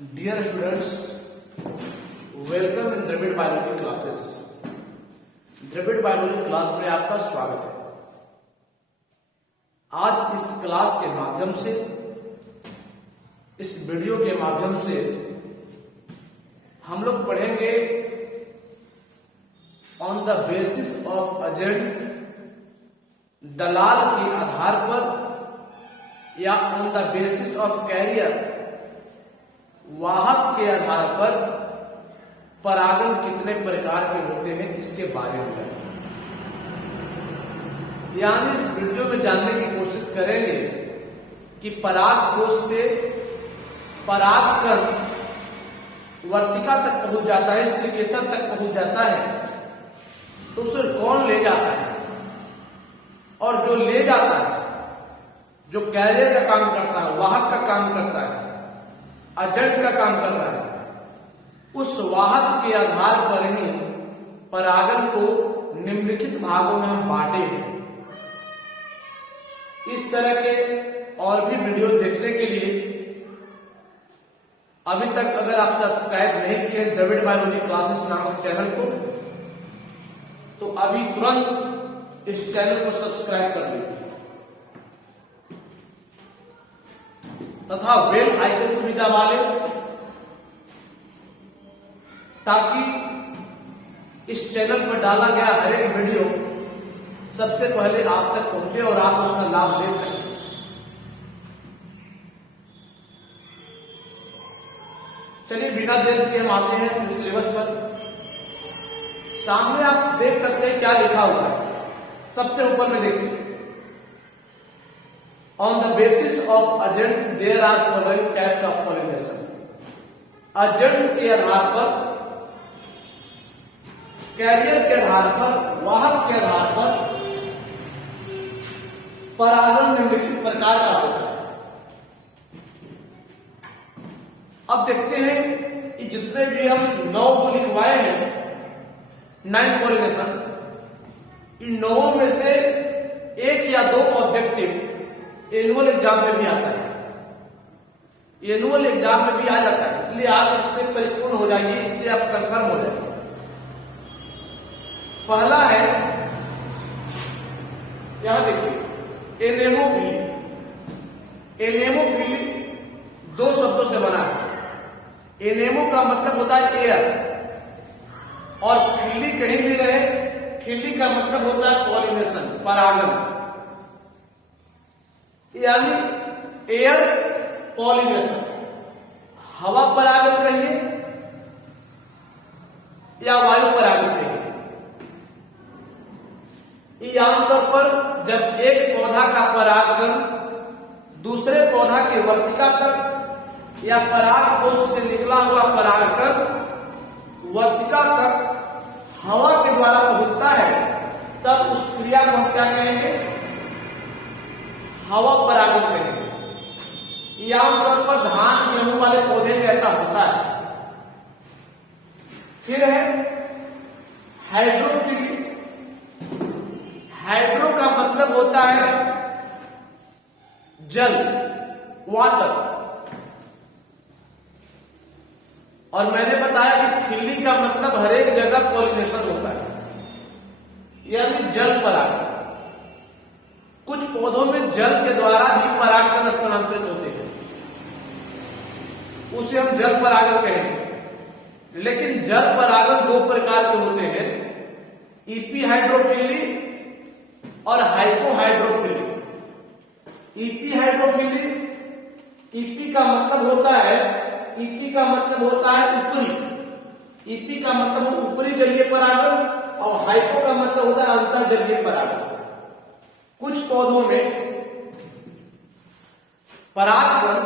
Dear students, welcome in Dravid biology classes. Dravid biology class में आपका स्वागत है। आज इस क्लास के माध्यम से, इस वीडियो के माध्यम से हम लोग पढ़ेंगे on the basis of agent, दलाल के आधार पर या on the basis of carrier, वाहक के आधार पर परागण कितने प्रकार के होते हैं इसके बारे में यानी इस वीडियो में जानने की कोशिश करेंगे कि पराग कोश से परागकण वर्तिका तक पहुंच जाता है, स्टिकेशन तक पहुंच जाता है, तो उसे कौन ले जाता है और जो ले जाता है, जो कैरियर का काम करता है, वाहक का काम करता है, एजेंट का काम कर रहा है, उस वाहक के आधार पर ही परागण को निम्नलिखित भागों में हम बांटे हैं। इस तरह के और भी वीडियो देखने के लिए अभी तक अगर आप सब्सक्राइब नहीं किए द्रविड़ बायोलॉजी क्लासेस नामक चैनल को, तो अभी तुरंत इस चैनल को सब्सक्राइब कर लीजिए तथा बेल आइकन को भी दबा लें ताकि इस चैनल पर डाला गया हर एक वीडियो सबसे पहले आप तक पहुंचे और आप उसका लाभ ले सकें। चलिए बिना देर किए हम आते हैं सिलेबस पर। सामने आप देख सकते हैं क्या लिखा हुआ है। सबसे ऊपर में देखिए, on the basis of agent there are following types of pollination. Agent के आधार पर, कैरियर के आधार पर, वाहक के आधार पर परागण निम्नलिखित प्रकार का होता है। अब देखते हैं कि जितने भी हम 9 को लिखवाए हैं, 9 पॉलिनेशन, इन 9 में से 1 या 2 ऑब्जेक्टिव एनुअल एग्जाम में भी आता है, एनुअल एग्जाम में भी आ जाता है, इसलिए आप इससे परिपूर्ण हो जाएंगे, इससे आप कंफर्म हो जाएंगे। पहला है, यहां देखिए, एनेमोफिली। एनेमोफिली 2 शब्दों से बना है। एनेमो का मतलब होता है एयर, और फिली कहीं भी रहे, फिली का मतलब होता है पॉलिनेशन, परागण, यानी एयर पॉलिनेशन। हवा परागण कहिए या वायु परागण कहिए। ये आमतौर पर जब एक पौधा का परागकण दूसरे पौधा के वर्तिका तक या पराग कोश से निकला हुआ परागकण वर्तिका तक हवा के द्वारा पहुंचता है, तब उस क्रिया को हम क्या कहेंगे? हवा परागण कहेंगे। ये आमतौर पर धान गेहूं वाले पौधे में ऐसा होता है। फिर है हाइड्रोफिली। हाइड्रो का मतलब होता है जल, वाटर, और मैंने बताया कि फिली का मतलब हर एक जगह पॉलिनेशन होता है, यानी जल परागण। कुछ पौधों में जल के द्वारा भी परागकण स्थानांतरित होते हैं, उसे हम जल परागण कहेंगे। लेकिन जल परागण 2 प्रकार के होते हैं, ईपी हाइड्रोफिली और हाइपोहाइड्रोफिली। ईपी हाइड्रोफिली, ईपी का मतलब होता है, ईपी का मतलब होता है ऊपरी, ईपी का मतलब हो ऊपरी जलीय परागण, और हाइपो का मतलब होता है अंतर जलीय परागण। कुछ पौधों में परागकण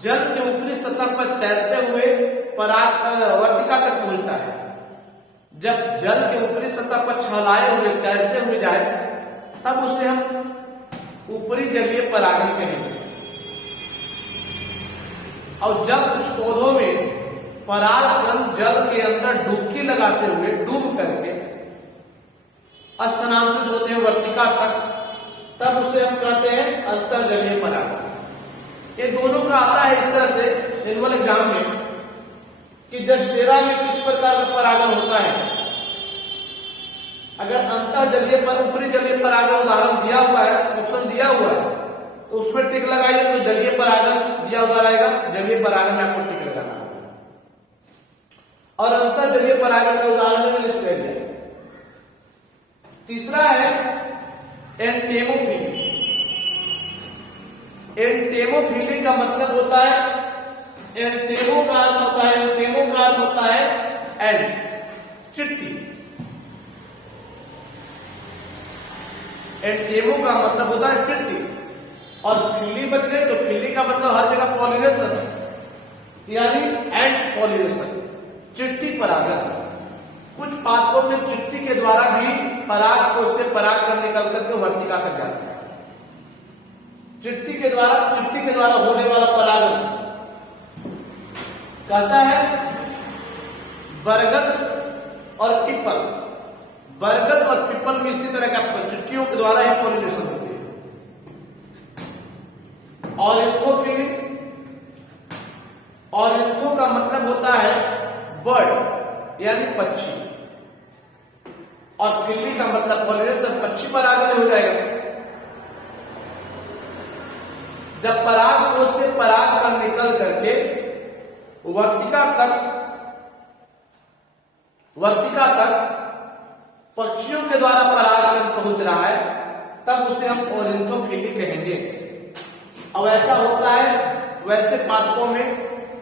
जल के ऊपरी सतह पर तैरते हुए वर्तिका तक पहुंचता है। जब जल के ऊपरी सतह पर छलाए हुए, तैरते हुए जाए, तब उसे हम ऊपरी जलीय परागण कहेंगे। और जब कुछ पौधों में परागकण जल के अंदर डुबकी लगाते हुए, डूब करके स्थानांतरित होते हैं वर्तिका तक, तब उसे हम कहते हैं अंतर्जलीय परागण। ये दोनों का आता है इस तरह से एनुअल एग्जाम में। कि जस्टेरा में किस प्रकार का परागण होता है। अगर अंतः जलीय पर ऊपरी जलीय परागण उदाहरण दिया हुआ है, ऑप्शन दिया हुआ है, तो उसमें टिक लगाइए, तो जलीय परागण दिया हुआ रहेगा, जलीय परागण में आपको टिक लगाना होगा। और अंतः जलीय परागण का उदाहरण में लिस्ट कर दिया। तीसरा है एंटेमोफिली। एंटेमोफिली का मतलब होता है, एंटेमो का अर्थ होता है, एंटेमो का अर्थ होता है एंड, चिट्ठी। एंटेमो का मतलब होता है चिट्ठी, और फिली बच गई तो फिली का मतलब हर जगह पॉलिनेशन, यानी एंड पॉलिनेशन, चिट्ठी परागण। कुछ पादपों में चिट्ठी के द्वारा भी पराग कोश से पराग कर निकल करके वर्तिका तक जाता है। चिट्ठी के द्वारा होने वाला परागण कहता है बरगद और पीपल। बरगद और पीपल में इसी तरह का चिट्ठियों के द्वारा ही पॉलिनेशन होती है। ऑरिथोफिली, ऑरिथो का मतलब होता है बर्ड यानी पक्षी, और फिली का मतलब पॉलिनेशन, पक्षी परागण हो जाएगा। जब पराग कोश से पराग कर निकल करके वर्तिका तक पक्षियों के द्वारा परागकण पहुंच रहा है, तब उसे हम ऑरिथोफिली कहेंगे। अब ऐसा होता है वैसे पादपों में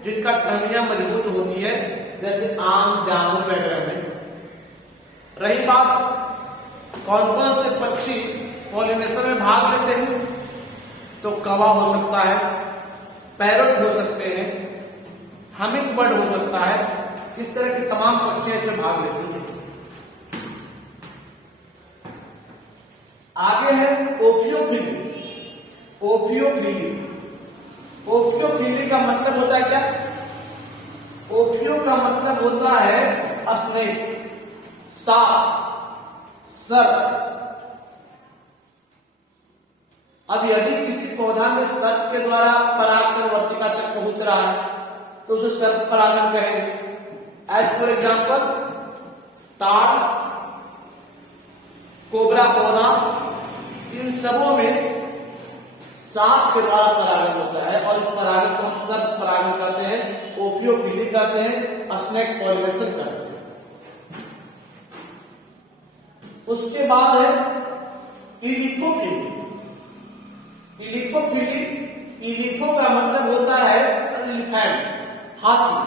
जिनका टहनियां मजबूत होती है, जैसे आम, जामुन वगैरह में। रही बात कौन कौन से पक्षी पॉलिनेशन में भाग लेते हैं, तो कौवा हो सकता है, पैरट हो सकते हैं, हमिंग बर्ड हो सकता है। इस तरह के तमाम पक्षी इसमें भाग लेती हैं। आगे है ओफियोफिली। ओफियोफिली, ओफियोफिली का मतलब होता है क्या? ओफियो का मतलब होता है स्नेक, सांप, सर्प। अब यदि किसी पौधा में सर्प के द्वारा परागकण वर्तिका तक पहुंच रहा है, तो उसे सर्प परागण कहेंगे। एज फॉर एग्जाम्पल ताड़, कोबरा पौधा, इन सबों में सांप के द्वारा परागण होता है, और इस परागण को हम सर्प परागण कहते हैं, ओफियोफिली कहते हैं, स्नेक पॉलिनेशन कहते हैं। उसके बाद है इलिथोफिली। इलिथोफिली, इलिथो का मतलब होता है एलिफेंट, हाथी।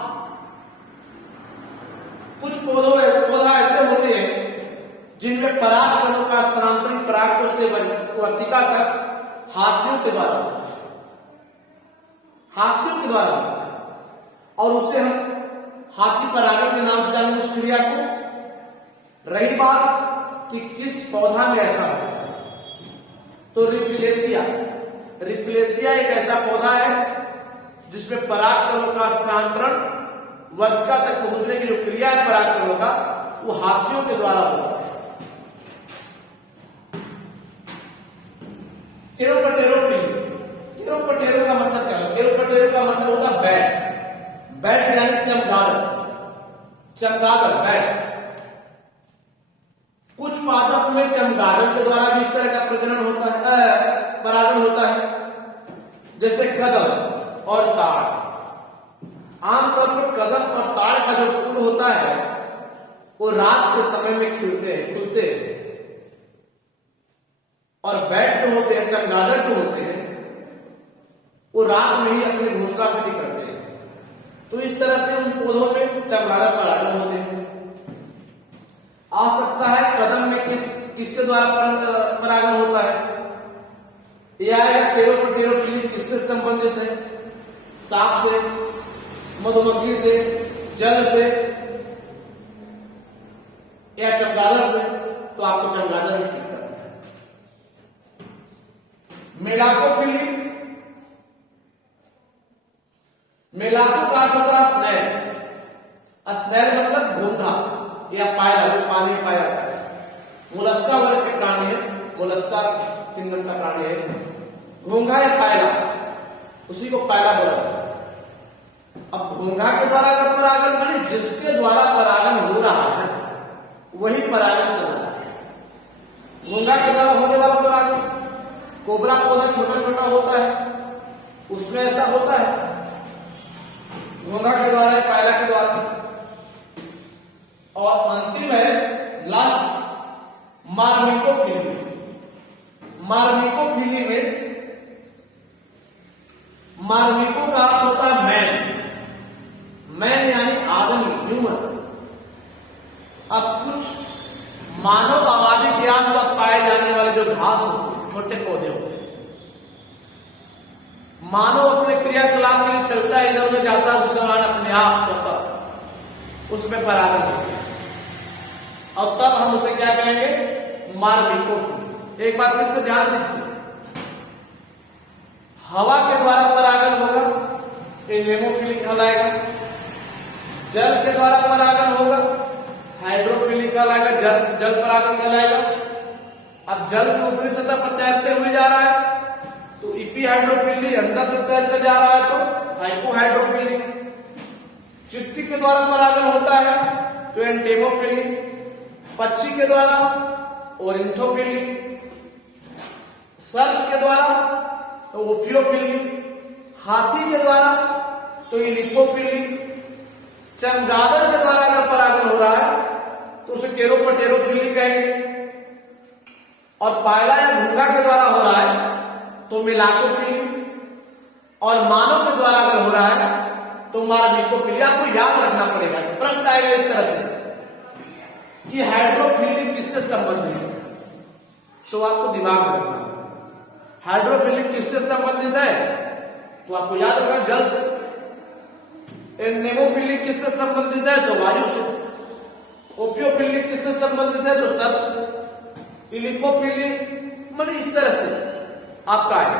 कुछ पौधा ऐसे होते हैं जिनमें परागकणों का स्थानांतरण परागकोश से वर्तिका तक हाथियों के द्वारा होता है, हाथियों के द्वारा होता है, और उसे हम हाथी परागण के नाम से जानेंगे उस क्रिया को। रही बात कि किस पौधा में ऐसा होता है, तो रिफ्लेसिया। रिफ्लेसिया एक ऐसा पौधा है जिसमें परागकणों का स्थानांतरण वर्तिका तक पहुंचने की जो क्रिया है परागकणों का, वो हाथियों के द्वारा होता है। केरोपटेरोफिली। केरोपटेरो का मतलब क्या है? केरोपटेरो का मतलब होता है बैट। बैट यानी चमगादड़, चमगादड़, बैट। कुछ पादप में चमगादड़ के द्वारा भी इस तरह का प्रजनन होता है, परागण होता है, जैसे कदम और ताड़। आमतौर पर कदम और ताड़ का जो फूल होता है वो रात के समय में खिलते हैं, खुलते हैं, और बैट जो होते हैं, चमगादड़ जो होते हैं, वो रात में ही अपने घोंसला से निकलते हैं। तो इस तरह से उन पौधों में चमगादड़ परागण होते हैं। आ सकता है कदम में किसके द्वारा परागण होता है? यह केरोपटेरोफिली किससे संबंधित है? सांप से, मधुमक्खी से, जल से, या चमगादड़ से? तो आपको चमगादड़ में टिक करना है। मेलाकोफिली। मेलाको का अर्थ होता है स्नेल। स्नेल मतलब घोंघा या पायला, जो पानी में पाया जाता है। मोलस्का वर्ग के प्राणी है, मोलस्का किंगडम का प्राणी है। घोंघा या पायला, उसी को पायला बोला जाता है। अब घोंघा के द्वारा अगर परागन बने, जिसके द्वारा परागन हो रहा है वही परागन कर रहा है। घोंघा के द्वारा होने वाला परागन, कोबरा पौधा छोटा छोटा होता है, उसमें ऐसा होता है। घोंघा के द्वारा, पायला के द्वारा। और अंतिम है लास्ट, मार्मिकोफिली। मार्मिकोफिली में मार्मिको का अर्थ होता है मैन, मैन यानी आदमी, ह्यूमन। अब कुछ मानव आबादी के आसपास पाए जाने वाले जो घास होते हैं, छोटे पौधे होते हैं, मानव अपने क्रियाकलाप के लिए चलता है, इधर उधर जाता है, उसके दौरान अपने आप स्वतः उसमें परागन होता है, और तब हम उसे क्या कहेंगे, मार्मिकोफिली। एक बार फिर से ध्यान दीजिए, हवा के द्वारा परागन होगा, एनेमोफिली कहलाएगा। जल के द्वारा परागन होगा, हाइड्रोफिली कहलाएगा, जल परागन कहलाएगा। अब जल की ऊपरी सतह पर तैरते हुए जा रहा है तो इपीहाइड्रोफिली, अंदर से तैरते जा रहा है तो हाइपोहाइड्रोफिली। चिट्टी के द्वारा परागन होता है तो एंटेमोफिली। पक्षी के द्वारा ओरिंथोफिली। सर्प के द्वारा तो ओफियोफिली। हाथी के द्वारा तो इलिकोफिली। चमगादड़ के द्वारा अगर परागन हो रहा है तो उसे केरोपटेरोफिली कहेंगे। और पायला या घोंघा के द्वारा हो रहा है तो मिलाकोफिली। और मानव के द्वारा अगर हो रहा है तो मार्मिकोफिली। आपको याद रखना पड़ेगा, प्रश्न आएगा इस तरह से कि हाइड्रोफिली किससे संबंधित है, तो आपको दिमाग में रखना। हाइड्रोफिलिक किससे संबंधित है तो आपको याद रखना, जल से। एनेमोफिलिक किससे संबंधित है तो वायु से। ओफियोफिलिक किससे संबंधित है तो सर्प से। इलिकोफिलिक मतलब इस तरह से आपका है।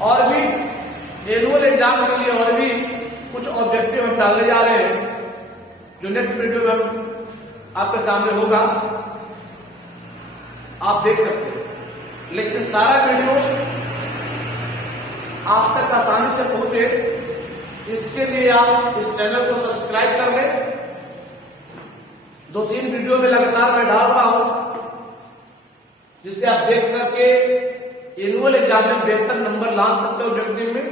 और भी एनुअल एग्जाम के लिए और भी कुछ ऑब्जेक्टिव हम डालने जा रहे हैं, जो नेक्स्ट वीडियो में हम आपके सामने होगा, आप देख सकते हैं। लेकिन सारा वीडियो आप तक आसानी से पहुंचे, इसके लिए आप इस चैनल को सब्सक्राइब कर लें। 2-3 वीडियो में लगातार मैं डाल रहा हूं, जिससे आप देख करके एनुअल एग्जाम में बेहतर नंबर ला सकते हो ऑब्जेक्टिव में।